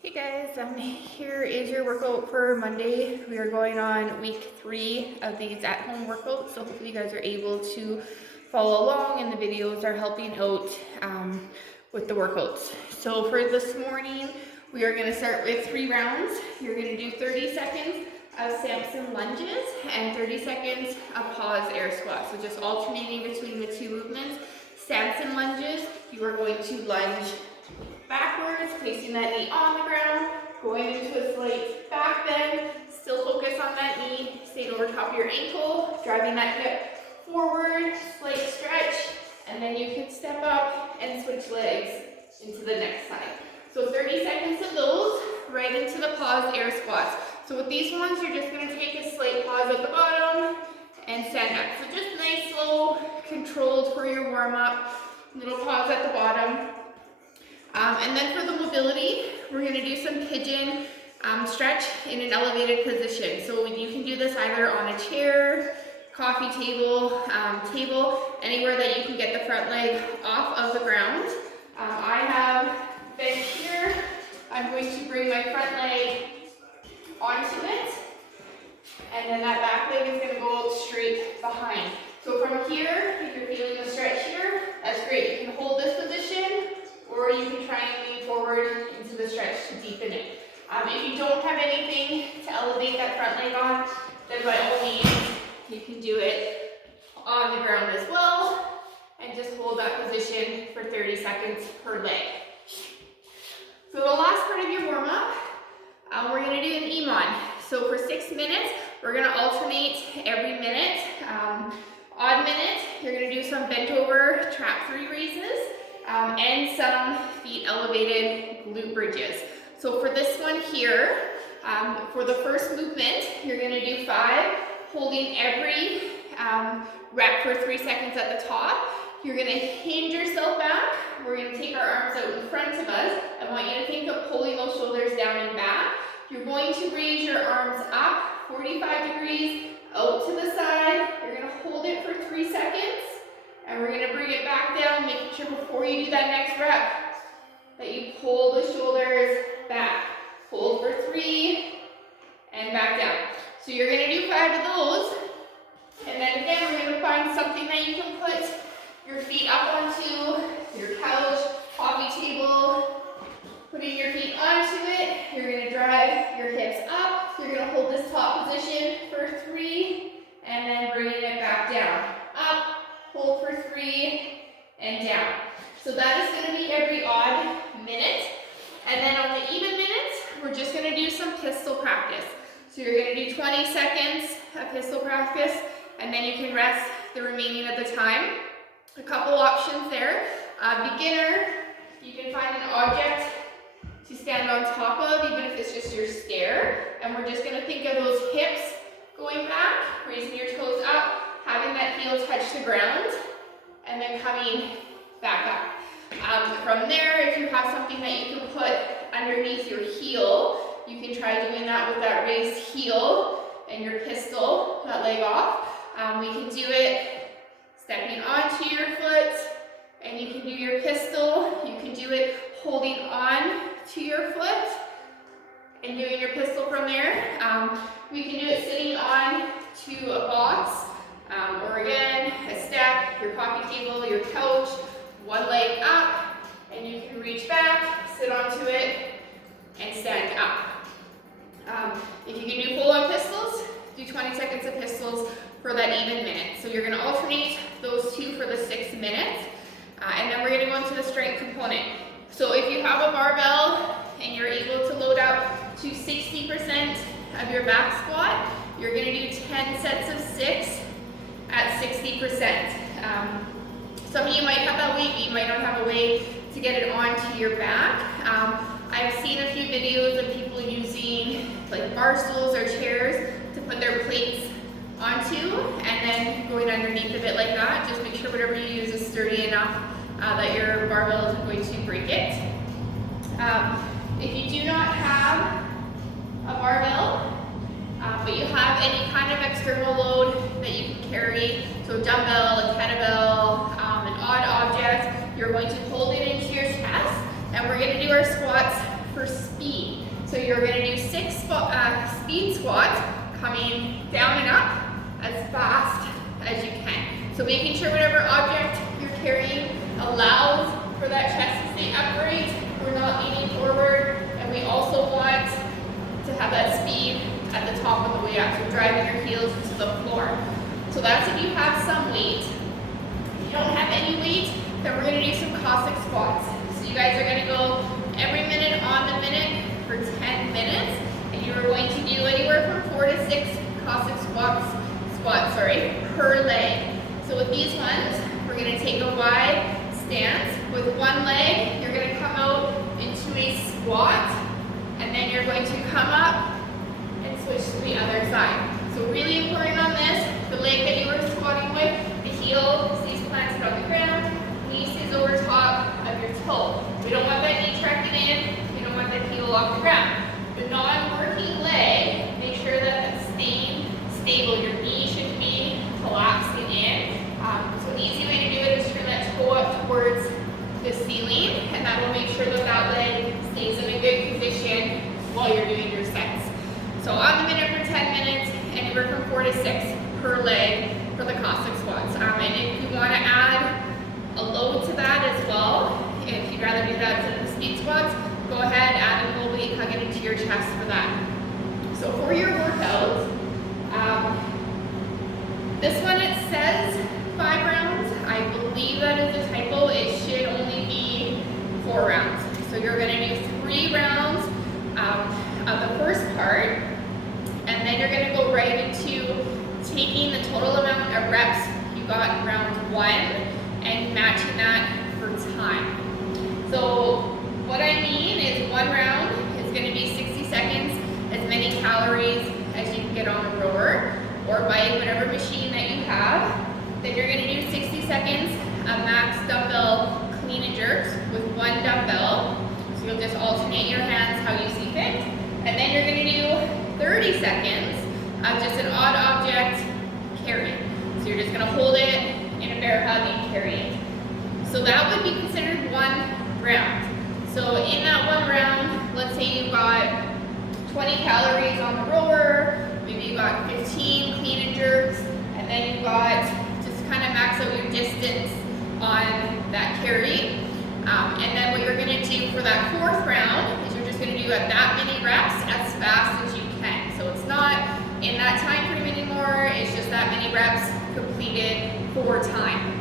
Hey guys, here is your workout for Monday. We are going on week 3 of these at-home workouts, so hopefully you guys are able to follow along and the videos are helping out with the workouts. So for this morning, we are going to start with 3 rounds. You're going to do 30 seconds of Samson lunges and 30 seconds of pause air squats. So just alternating between the two movements. Samson lunges, you are going to lunge backwards, placing that knee on the ground, going into a slight back bend, still focus on that knee, stay over top of your ankle, driving that hip forward, slight stretch, and then you can step up and switch legs into the next side. So 30 seconds of those, right into the pause air squats. So with these ones, you're just gonna take a slight pause at the bottom and stand up. So just nice, slow, controlled for your warm up, little pause at the bottom. And then for the mobility, we're going to do some pigeon stretch in an elevated position. So you can do this either on a chair, coffee table, anywhere that you can get the front leg off of the ground. I have been here. I'm going to bring my front leg onto it, and then that back leg is going to go out straight behind. So from here, if you're feeling the stretch here, that's great. You can hold this position, or you can try and lean forward into the stretch to deepen it. If you don't have anything to elevate that front leg on, then by all means, you can do it on the ground as well, and just hold that position for 30 seconds per leg. So the last part of your warm-up, we're gonna do an EMOM. So for 6 minutes, we're gonna alternate every minute. Odd minute, you're gonna do some bent over trap 3 raises, and some feet elevated glute bridges. So for this one here, for the first movement, you're gonna do 5, holding every rep for 3 seconds at the top. You're gonna hinge yourself back. We're gonna take our arms out in front of us. I want you to think of pulling those shoulders down and back. You're going to raise your arms up 45 degrees out to the side. You're gonna hold it for 3 seconds. And we're gonna bring it back down, making sure before you do that next rep, that you pull the shoulders back. Hold for 3, and back down. So you're gonna do 5 of those. And then again, we're gonna find something that you can put your feet up onto, your couch, coffee table, putting your feet onto it. You're gonna drive your hips up. You're gonna hold this top position for 3, and then bringing it back down. Up, hold for 3, and down. So that is going to be every odd minute. And then on the even minutes, we're just going to do some pistol practice. So you're going to do 20 seconds of pistol practice, and then you can rest the remaining of the time. A couple options there. Beginner, you can find an object to stand on top of, even if it's just your stair. And we're just going to think of those hips going back, raising your toes up, having that heel touch the ground, and then coming back up. From there, if you have something that you can put underneath your heel, you can try doing that with that raised heel and your pistol, that leg off. We can do it stepping onto your foot, and you can do your pistol. You can do it holding on to your foot and doing your pistol from there. We can do it sitting on to a box, or again, a step, your coffee table, your couch, one leg up, and you can reach back, sit onto it, and stand up. If you can do full-on pistols, do 20 seconds of pistols for that even minute. So you're gonna alternate those 2 for the 6 minutes, and then we're gonna go into the strength component. So if you have a barbell and you're able to load up to 60% of your back squat, you're gonna do 10 sets of 6 at 60%. Some of you might have that weight, but you might not have a way to get it onto your back. I've seen a few videos of people using like bar stools or chairs to put their plates onto, and then going underneath of it like that. Just make sure whatever you use is sturdy enough that your barbell isn't going to break it. If you do not have a barbell, but you have any kind of external load that you can carry, so a dumbbell, a kettlebell, an odd object, you're going to hold it into your chest, and we're going to do our squats for speed. you're gonna do 6 speed squats, coming down and up as fast as you can. So making sure whatever object you're carrying allows for that chest to stay upright. We're not leaning forward, and we also want to have that speed at the top on the way up, so driving your heels into the floor. So that's if you have some weight. If you don't have any weight, then we're gonna do some Cossack squats. So you guys are gonna go every minute on the minute for 10 minutes, and you are going to do anywhere from 4 to 6 Cossack squats per leg. So with these ones, we're gonna take a wide stance. With one leg, you're gonna come out into a squat, and then you're going to come up and switch to the other side. So really important on this, the leg that you are squatting with, the heel stays planted on the ground, knee stays over top of your toe. We don't want that knee tracking in, we don't want that heel off the ground. The non-working leg, make sure that it's staying stable. Your knee should be collapsing in. So an easy way to do it is turn that toe up towards the ceiling, and that will make sure that that leg stays in a good position while you're doing your sets. So on the minute for 10 minutes, anywhere from 4 to 6 per leg for the Cossack squats. And if you want to add a load to that as well, if you'd rather do that to the speed squats, go ahead, add a little weight, hug it into your chest for that. So for your workout, this one it says 5 rounds. I believe that is a typo. It should only be 4 rounds. So you're going to do 3 rounds of the first part, and then you're going to go right into taking the total amount of reps you got in round 1 and matching that for time. So what I mean is 1 round is going to be 60 seconds, as many calories as you can get on a rower or by whatever machine that you have. Then you're going to do 60 seconds of max dumbbell clean and jerks with 1 dumbbell. So you'll just alternate your hands how you see fit. And then you're going to do 30 seconds of just an odd object carry. So you're just going to hold it in a bear hug and carry it. So that would be considered 1 round. So in that 1 round, let's say you got 20 calories on the rower, maybe you got 15 clean and jerks, and then you got just kind of max out your distance on that carry. And then what you're going to do for that 4th round is you're just going to do that many reps as fast as you can. So it's not in that time frame anymore, it's just that many reps completed for time.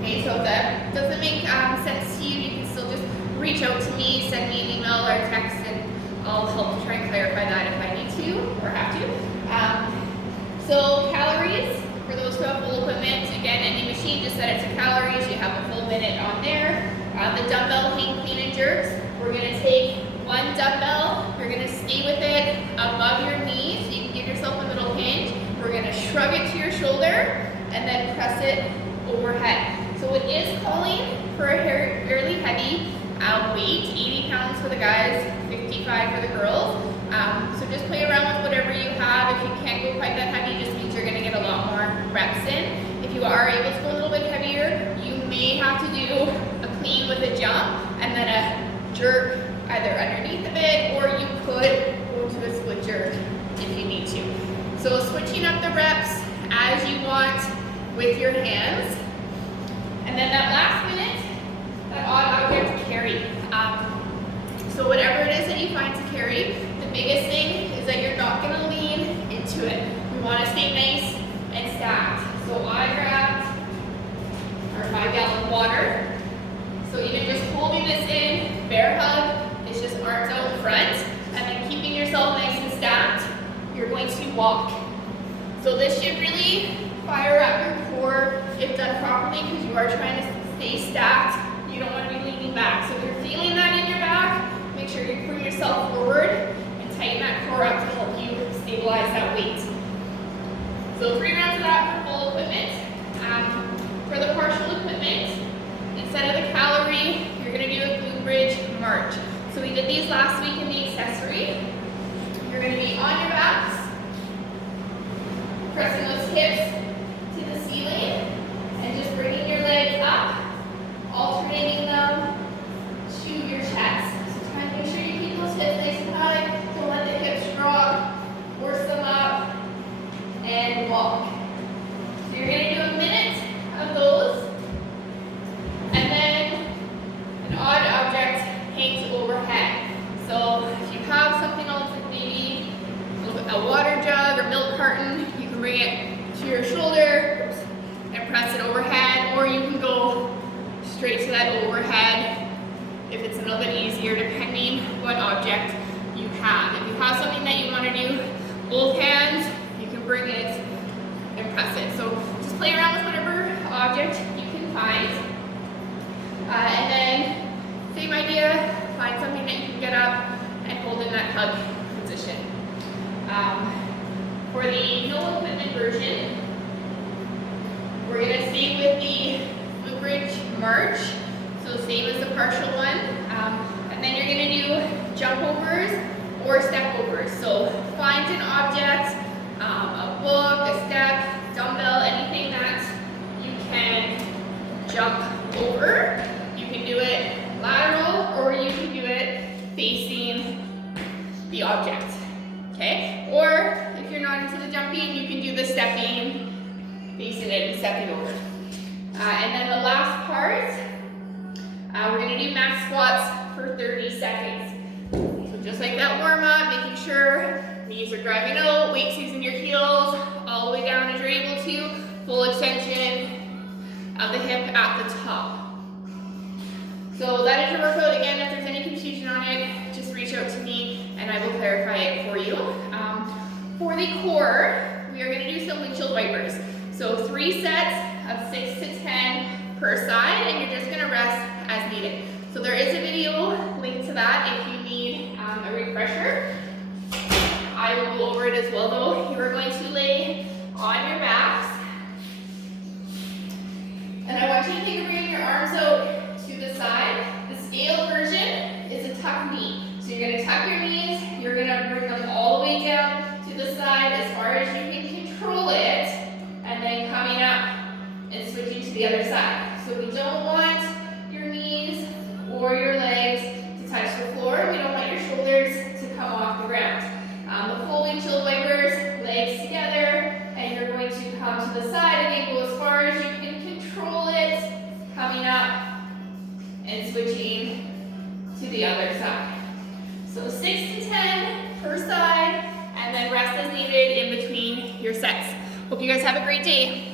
Okay, so if that doesn't make sense to you, you can still just reach out to me, send me an email or a text, and I'll help to try and clarify that if I need to or have to. So calories, for those who have full equipment, again, any machine, just set it to calories. You have a full minute on there. The dumbbell hang clean and jerks, we're going to take 1 dumbbell, you're going to stay with it above your knee, so you can give yourself a little hinge. We're going to shrug it to your shoulder and then press it overhead. So it is calling for a fairly heavy weight, 80 pounds for the guys, 55 for the girls. So just play around with whatever you have. If you can't go quite that heavy, just means you're going to get a lot more reps in. If you are able to go a little bit heavier, you may have to do a clean with a jump and then a jerk either underneath of it, or you could go to a split jerk if you need to. So switching up the reps as you want with your hands. And then that last minute, that odd object carry. So whatever it is that you find to carry, the biggest thing is that you're not going to lean into it. We want to stay nice and stacked. So I grabbed our 5-gallon water. So even just holding this in, bear hug, it's just arms out in front, and then keeping yourself nice and stacked, you're going to walk. So this should really fire up your core if done properly, because you are trying to stay stacked. You don't want to be leaning back. So if you're feeling that in your back, make sure you bring yourself forward and tighten that core up to help you stabilize that weight. So 3 rounds of that for full equipment. For the partial equipment, instead of the calorie, you're going to do a glute bridge march. So we did these last week in the accessory. You're going to be on your backs, pressing those hips to the ceiling, and just bringing your legs up, alternating them to your chest. So try and make sure you keep those hips nice and high. a water jug or milk carton, you can bring it to your shoulder and press it overhead, or you can go straight to that overhead if it's a little bit easier depending what object you have. If you have something that you want to do both hands, you can bring it and press it. So just play around with whatever object you can find. And then same idea, find something that you can get up and hold in that hug position. For the no equipment version, we're going to stay with the Blue Bridge March, so same as the partial one, and then you're going to do jump overs or step overs. So find an object, a book, a step, dumbbell, anything that you can jump over. You can do it lateral or you can do it facing the object, okay? Or if you're not into the jumping, you can do the stepping, facing it and stepping over. And then the last part, we're gonna do max squats for 30 seconds. So just like that warm up, making sure knees are driving out, weight stays in your heels, all the way down as you're able to, full extension of the hip at the top. So that is your workout. Again, if there's any confusion on it, just reach out to me and I will clarify it for you. For the core, we are going to do some windshield wipers. So 3 sets of 6 to 10 per side, and you're just going to rest as needed. So there is a video linked to that if you need a refresher. I will go over it as well though. You are going to lay on your backs. And I want you to bring your arms out to the side. The scale version is a tuck knee. So you're going to tuck your knees, you're going to bring them all the way down to the side as far as you can control it, and then coming up and switching to the other side. So we don't want your knees or your legs to touch the floor. We don't want your shoulders to come off the ground. The full windshield wipers, legs together, and you're going to come to the side and go as far as you can control it, coming up and switching to the other side. So 6 to 10 per side, and then rest as needed in between your sets. Hope you guys have a great day.